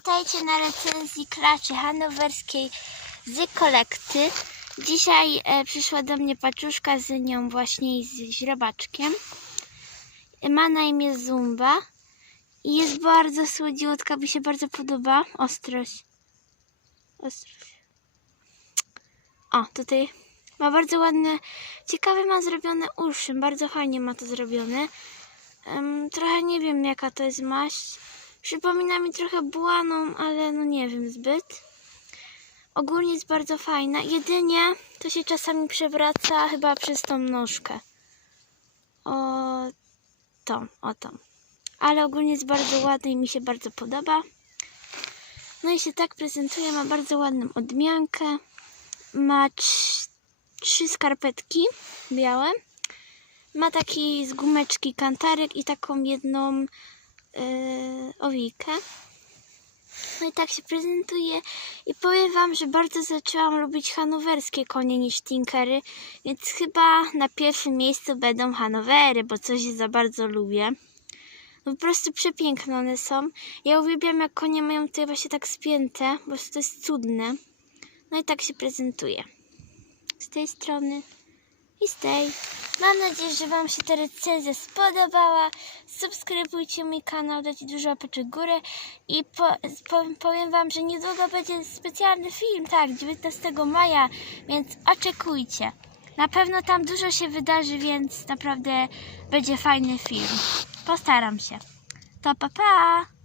witajcie na recenzji klaczy hanowerskiej z kolekty. Dzisiaj e, przyszła do mnie paczuszka z nią właśnie i z źrebaczkiem. Ma na imię Zumba i jest bardzo słodziutka, mi się bardzo podoba. Ostrość. Ostrość. O, tutaj ma bardzo ładne, ciekawe ma zrobione uszy, bardzo fajnie ma to zrobione. Em, trochę nie wiem jaka to jest maść. Przypomina mi trochę błaną, ale no nie wiem zbyt. Ogólnie jest bardzo fajna. Jedynie to się czasami przewraca chyba przez tą nóżkę. O tą, o tą. Ale ogólnie jest bardzo ładny i mi się bardzo podoba. No i się tak prezentuje. Ma bardzo ładną odmiankę. Ma trz- trzy skarpetki białe. Ma taki z gumeczki kantarek i taką jedną yy, owijkę. No i tak się prezentuje. I powiem Wam, że bardzo zaczęłam lubić hanowerskie konie niż tinkery, więc chyba na pierwszym miejscu będą hanowery, bo coś za bardzo lubię. No po prostu przepiękne one są. Ja uwielbiam jak konie mają tutaj właśnie tak spięte, bo to jest cudne. No i tak się prezentuje. Z tej strony i z tej. Mam nadzieję, że Wam się ta recenzja spodobała. Subskrybujcie mój kanał, dajcie dużo łapeczek górę i po, powiem, powiem Wam, że niedługo będzie specjalny film, tak, 19 maja, więc oczekujcie. Na pewno tam dużo się wydarzy, więc naprawdę będzie fajny film. Postaram się. To pa pa!